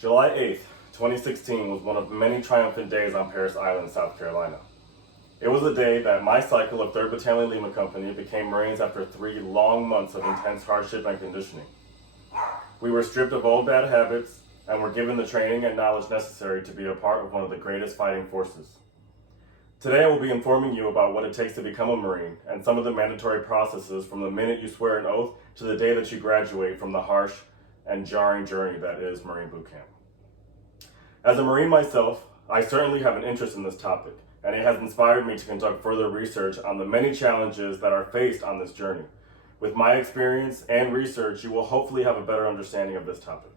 July 8th, 2016 was one of many triumphant days on Parris Island, South Carolina. It was a day that my cycle of 3rd Battalion Lima Company became Marines after 3 long months of intense hardship and conditioning. We were stripped of old bad habits and were given the training and knowledge necessary to be a part of one of the greatest fighting forces. Today I will be informing you about what it takes to become a Marine and some of the mandatory processes from the minute you swear an oath to the day that you graduate from the harsh and jarring journey that is Marine Boot Camp. As a Marine myself, I certainly have an interest in this topic, and it has inspired me to conduct further research on the many challenges that are faced on this journey. With my experience and research, you will hopefully have a better understanding of this topic.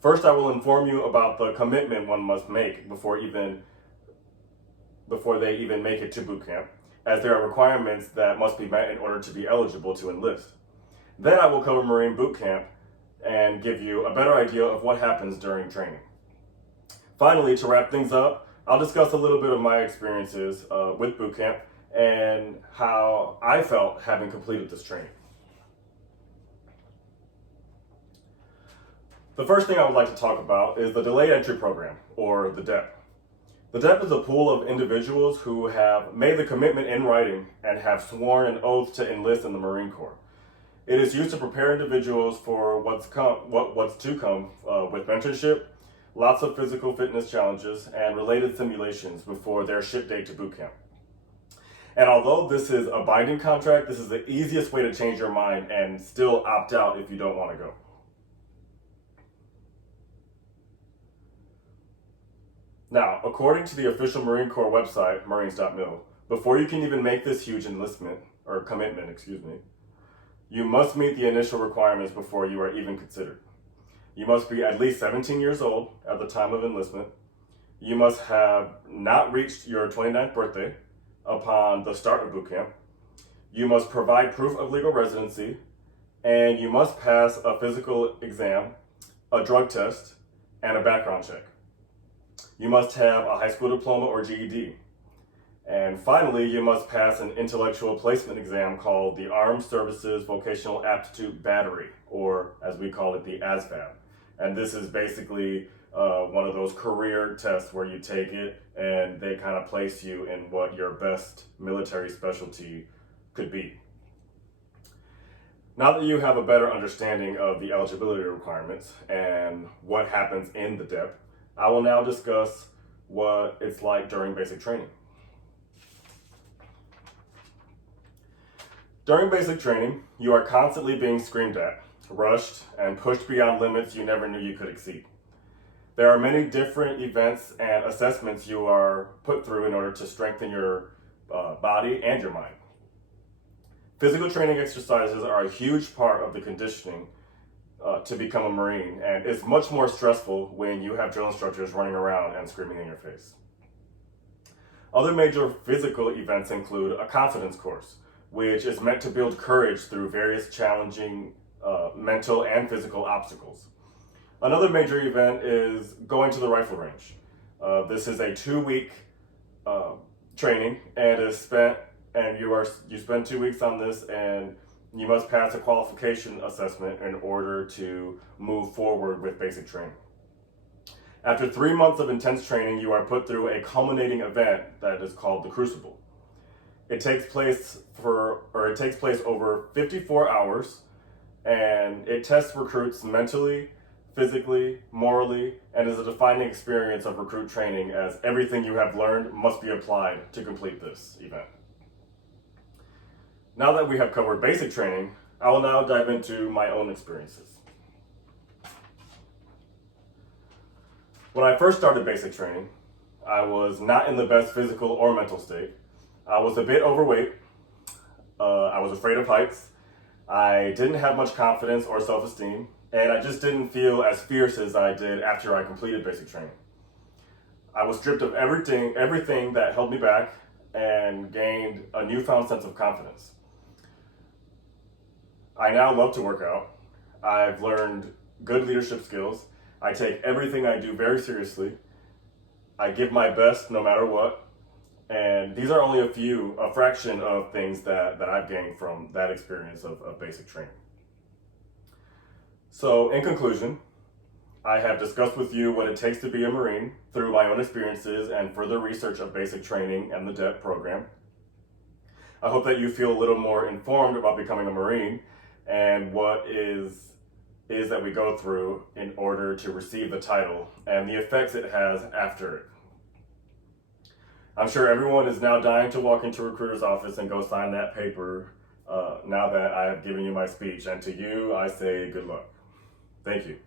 First, I will inform you about the commitment one must make before they even make it to boot camp, as there are requirements that must be met in order to be eligible to enlist. Then I will cover Marine boot camp and give you a better idea of what happens during training. Finally, to wrap things up, I'll discuss a little bit of my experiences with boot camp and how I felt having completed this training. The first thing I would like to talk about is the Delayed Entry Program, or the DEP. The DEP is a pool of individuals who have made the commitment in writing and have sworn an oath to enlist in the Marine Corps. It is used to prepare individuals for what's to come with mentorship, lots of physical fitness challenges, and related simulations before their ship date to boot camp. And although this is a binding contract, this is the easiest way to change your mind and still opt out if you don't want to go. Now, according to the official Marine Corps website, marines.mil, before you can even make this huge commitment, you must meet the initial requirements before you are even considered. You must be at least 17 years old at the time of enlistment. You must have not reached your 29th birthday upon the start of boot camp. You must provide proof of legal residency, and you must pass a physical exam, a drug test, and a background check. You must have a high school diploma or GED. And finally, you must pass an intellectual placement exam called the Armed Services Vocational Aptitude Battery, or as we call it, the ASVAB. And this is basically one of those career tests where you take it and they kind of place you in what your best military specialty could be. Now that you have a better understanding of the eligibility requirements and what happens in the DEP, I will now discuss what it's like during basic training. During basic training, you are constantly being screamed at, rushed, and pushed beyond limits you never knew you could exceed. There are many different events and assessments you are put through in order to strengthen your body and your mind. Physical training exercises are a huge part of the conditioning to become a Marine, and it's much more stressful when you have drill instructors running around and screaming in your face. Other major physical events include a confidence course, which is meant to build courage through various challenging mental and physical obstacles. Another major event is going to the rifle range. This is a 2-week training, and you spend 2 weeks on this, and you must pass a qualification assessment in order to move forward with basic training. After 3 months of intense training, you are put through a culminating event that is called the Crucible. It takes place over 54 hours, and it tests recruits mentally, physically, morally, and is a defining experience of recruit training, as everything you have learned must be applied to complete this event. Now that we have covered basic training, I will now dive into my own experiences. When I first started basic training, I was not in the best physical or mental state. I was a bit overweight. I was afraid of heights. I didn't have much confidence or self-esteem, and I just didn't feel as fierce as I did after I completed basic training. I was stripped of everything that held me back, and gained a newfound sense of confidence. I now love to work out. I've learned good leadership skills. I take everything I do very seriously. I give my best no matter what. And these are only a fraction of things that I've gained from that experience of basic training. So in conclusion, I have discussed with you what it takes to be a Marine through my own experiences and further research of basic training and the DEP program. I hope that you feel a little more informed about becoming a Marine and what is that we go through in order to receive the title and the effects it has after it. I'm sure everyone is now dying to walk into a recruiter's office and go sign that paper now that I have given you my speech. And to you, I say good luck. Thank you.